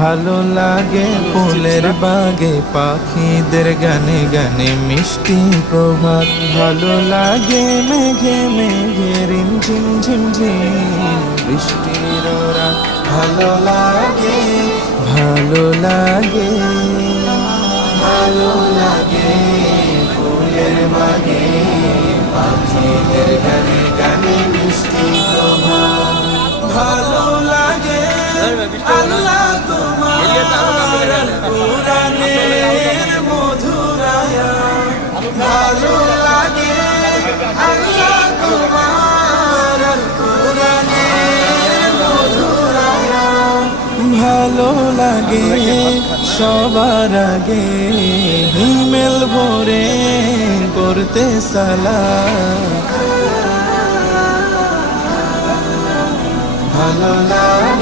ভালো লাগে ফুলের বাগে পাখিদের গানে গানে মিষ্টি প্রভাত। ভালো লাগে মেঘে মেঘে রিমঝিম ঝিমঝিম বৃষ্টির রাত। ভালো লাগে ভালো লাগে ভালো লাগে ফুলের বাগে পাখিদের গানে গানে মিষ্টি প্রভাত। ভালো লাগে আল্লাহ তোমার কোরআনের মধুরায়া। ভালো লাগে আল্লাহ তোমার কোরআনের মধুরায়া। ভালো লাগে সবার আগে হিমেল ভরে করতে সালাম। ভালো লাগে